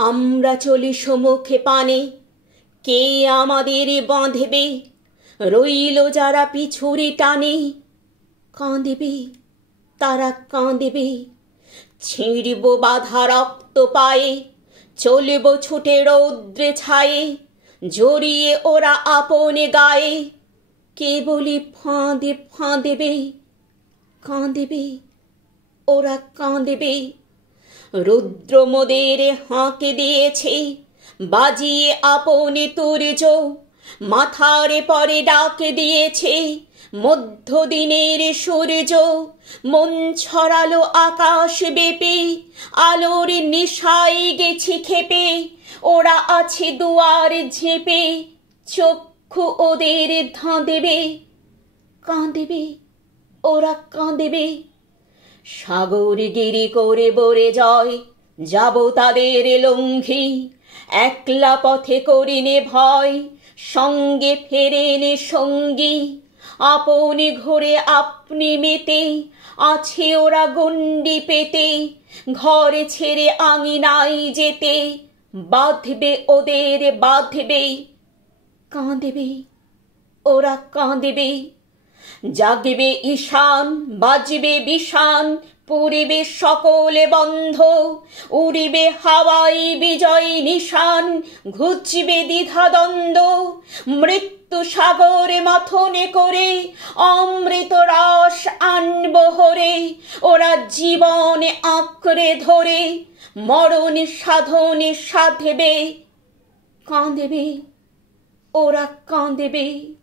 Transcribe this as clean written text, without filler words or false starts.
আমরা চলি সম্মুখে পানে, কে আমাদের বাঁধবে? রইল যারা পিছুরে টানে, কাঁদেবে তারা কাঁদেবে। ছিঁড়ব বাধা রক্ত পায়ে, চলব ছুটে রৌদ্রে ছায়ে, জড়িয়ে ওরা আপনে গায়ে। কেবলি ফাঁদে ফাঁদেবে, কাঁদেবে ওরা কাঁদেবে। রুদ্র মোদের হাঁকে দিয়েছে, বাজিয়ে আপনে তুর্য, মাথারে পরে ডাকে দিয়েছে মধ্যদিনের সূর্য। মন ছড়ালো আকাশ বেপে, আলোর নেশায় গেছি খেপে। ওরা আছে দুয়ার ঝেপে, চক্ষু ওদের ধাঁধেবে, কাঁদেবে ওরা কাঁদেবে। সাগর গিরি করে বরে জয়, যাব তাদের লঙ্ঘি। একলা পথে করিনে ভয়, সঙ্গে ফেরেনে সঙ্গী। আপনি ঘোরে আপনি মেতে, আছে ওরা গণ্ডি পেতে। ঘর ছেড়ে আঙিনায় যেতে, বাঁধবে ওদের বাঁধবে। কাঁদেবে ওরা কাঁদেবে। জাগবে ঈশান, বাজবে বিষান, পুরিবে সকলে বন্ধ। উড়িবে হাওয়ায় বিজয় নিশান, ঘুচবে দ্বিধা দ্বন্দ্ব। মৃত্যু সাগরে মাথনে করে, অমৃত রস আনব হরে। ওরা জীবনে আঁকড়ে ধরে, মরণ সাধনে সাধবে। কাঁদেবে ওরা কাঁদেবে।